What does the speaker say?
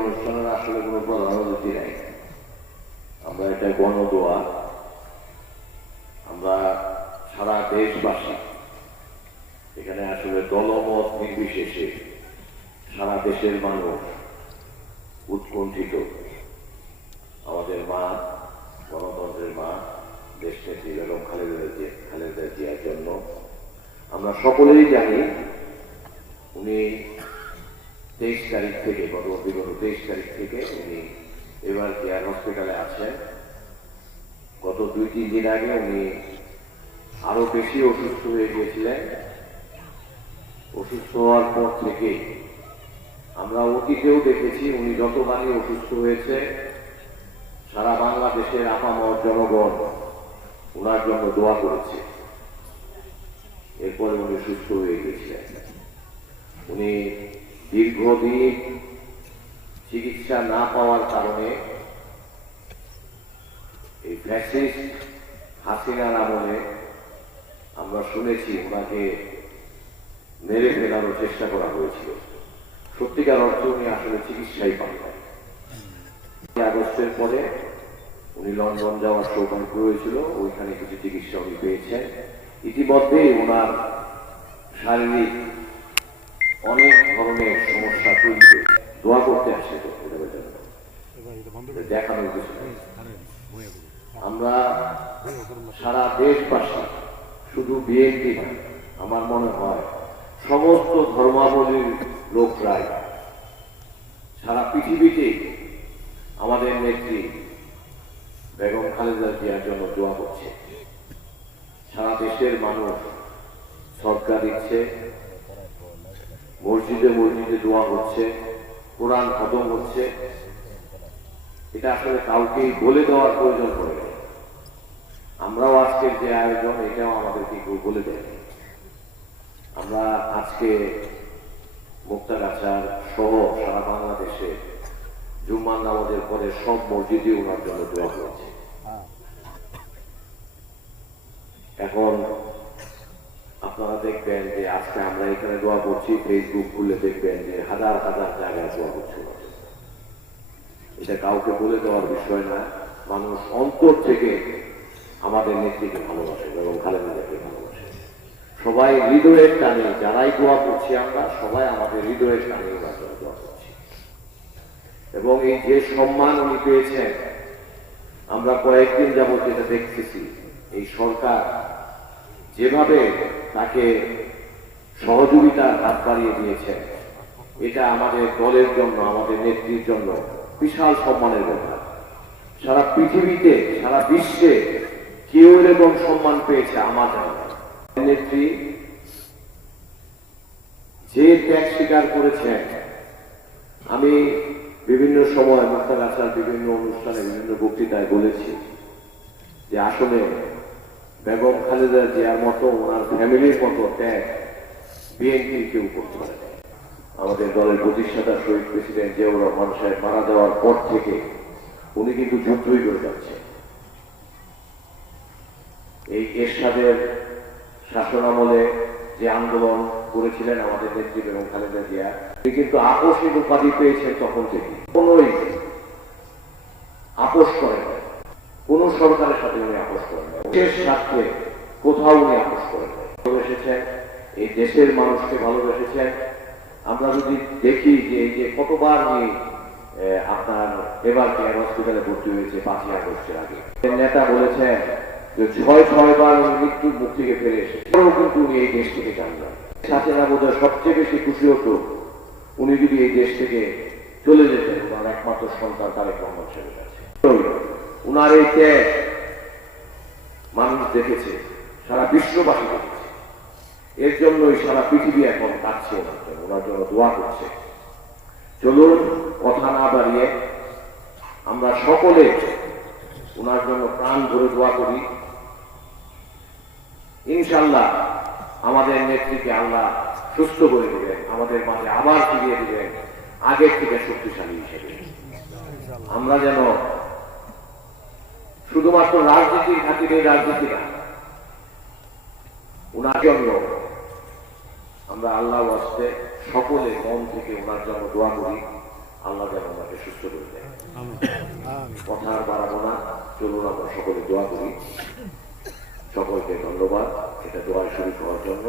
অনুষ্ঠানের আসলে কোনো প্রধান অতিথি নাই। আমরা এটা গণদোয়া, আমরা সারা দেশবাসী এখানে আসলে দলমত নির্বিশেষে সারা দেশের মানুষ উৎকণ্ঠিত। আমাদের মা, গণতন্ত্রের মা, দেশনেত্রী বেগম খালেদা জিয়ার জন্য আমরা সকলেই জানি উনি 23 তারিখ থেকে বিগত 23 তারিখ থেকে উনি এবার কেয়ার হসপিটালে আছেন। গত 2-3 দিন আগে উনি আরো বেশি অসুস্থ হয়ে গিয়েছিলেন। অসুস্থ হওয়ার পর থেকে আমরা অতীতেও দেখেছি উনি যতবারই অসুস্থ হয়েছে সারা বাংলাদেশের আপামর জনগণ ওনার জন্য দোয়া করেছে। এরপরে উনি সুস্থ হয়ে গিয়েছিলেন। উনি দীর্ঘদিন চিকিৎসা না পাওয়ার কারণে এই ফ্যাসিস্ট হাসিনার আমলে আমরা শুনেছি ওনাকে মেরে ফেলানোর চেষ্টা করা হয়েছিল। সত্যিকার অর্থে উনি আসলে চিকিৎসাই পান না। আগস্টের পরে উনি লন্ডন যাওয়ার সৌভাগ্য হয়েছিল, ওইখানে কিছু চিকিৎসা উনি পেয়েছেন। ইতিমধ্যেই ওনার শারীরিক অনেক ধরনের সমস্যা তৈরি হয়েছে। দোয়া করতে আসছে তো দেখানোর কিছু। আমরা সারা দেশবাসী, শুধু বিএনপি না, আমার মনে হয় সমস্ত ধর্মাবলীর লোকরাই সারা পৃথিবীতে আমাদের নেত্রী বেগম খালেদা জিয়ার জন্য দোয়া করছে। সারা দেশের মানুষ সদকা দিচ্ছে, মসজিদে মসজিদে দোয়া হচ্ছে, কোরআন খতম হচ্ছে। এটা আসলে কাউকেই বলে দেওয়ার প্রয়োজন পড়ে না। আমরাও আজকের যে আয়োজন, এটাও আমাদেরকে কেউ বলে দেয়। আমরা আজকে মুক্তাগাছার সহ সারা বাংলাদেশে জুম্মার নামাজের পরে সব মসজিদে ওনার জন্য দোয়া করেছে। এখন আপনারা দেখবেন যে আজকে আমরা এখানে দোয়া করছি, ফেসবুক খুলে দেখবেন যে হাজার হাজার জায়গায় দোয়া করছে। এটা কাউকে বলে দেওয়ার বিষয় না। মানুষ অন্তর থেকে আমাদের নেত্রীকে ভালোবাসে এবং খালেদাকে ভালোবাসে। সবাই হৃদয়ের টানে যারাই দোয়া করছি, আমরা সবাই আমাদের হৃদয়ের টানে দোয়া করছি। এবং এই যে সম্মান উনি পেয়েছেন, আমরা কয়েকদিন যাবত যেটা দেখতেছি, এই সরকার যেভাবে তাকে সহযোগিতার হাত বাড়িয়ে দিয়েছে, এটা আমাদের দলের জন্য, আমাদের নেত্রীর জন্য বিশাল সম্মানের ব্যাপার। সারা পৃথিবীতে, সারা বিশ্বে কেউ এরকম সম্মান পেয়েছে আমার জানা নেত্রী যে ত্যাগ স্বীকার করেছেন। আমি বিভিন্ন সময় মুক্তাগাছার বিভিন্ন অনুষ্ঠানে, বিভিন্ন বক্তৃতায় বলেছি যে আসলে বেগম খালেদা জিয়ার মতো, ওনার ফ্যামিলির মতো ত্যাগ বিএনপি কেউ করতে পারে। আমাদের দলের প্রতিষ্ঠাতা শহীদ প্রেসিডেন্ট জিয়াউর রহমান সাহেব মারা যাওয়ার পর থেকে উনি কিন্তু যুদ্ধই করে যাচ্ছেন। এই এরশাদের শাসনামলে যে আন্দোলন করেছিলেন আমাদের নেত্রী বেগম খালেদা জিয়া, উনি কিন্তু আপোষের উপাধি পেয়েছেন তখন থেকে। কোনোই আপোষ করেন না, কোন সরকারের সাথে উনি আপোষ করেন না। দেশের স্বার্থে কোথাও উনি আপোষ করেন না। ভালোবেসেছেন, এই দেশের মানুষকে ভালোবেসেছেন। আমরা যদি দেখি যে এই যে কতবার উনি আপনার এবার কেয়ার হসপিটালে ভর্তি হয়েছে 5ই আগস্টের আগে, নেতা বলেছেন যে 6 বার উনি মৃত্যুর মুখ থেকে ফিরে এসেছেন, কিন্তু উনি এই দেশ থেকে যান না। হাসিনা বোধহয় সবচেয়ে বেশি খুশি হতো উনি যদি এই দেশ থেকে চলে যেতেন ওনার একমাত্র সন্তান তারেক রহমান সাহেবের কাছে। উনার এই ত্যাগ মানুষ দেখেছে, সারা বিশ্ববাসী দেখেছে। এর জন্যই সারা পৃথিবী এখন কাঁদছে ওনার জন্য, ওনার জন্য দোয়া করছে। চলুন কথা না বাড়িয়ে আমরা সকলে ওনার জন্য প্রাণ ভরে দোয়া করি। ইনশাল্লাহ আমাদের নেত্রীকে আল্লাহ সুস্থ করে দিবেন, আমাদের মাঝে আবার ফিরিয়ে দিবেন আগের থেকে শক্তিশালী হিসেবে। আমরা যেন শুধুমাত্র রাজনীতির খাতিরে রাজনীতি না, ওনার জন্য আমরা আল্লাহর ওয়াস্তে সকলে মন থেকে ওনার জন্য দোয়া করি। আল্লাহ যেন কথা আর বাড়াবো না, চলুন আমরা সকলে দোয়া করি। সকলকে ধন্যবাদ এটা দোয়ায় শরীক হওয়ার জন্য।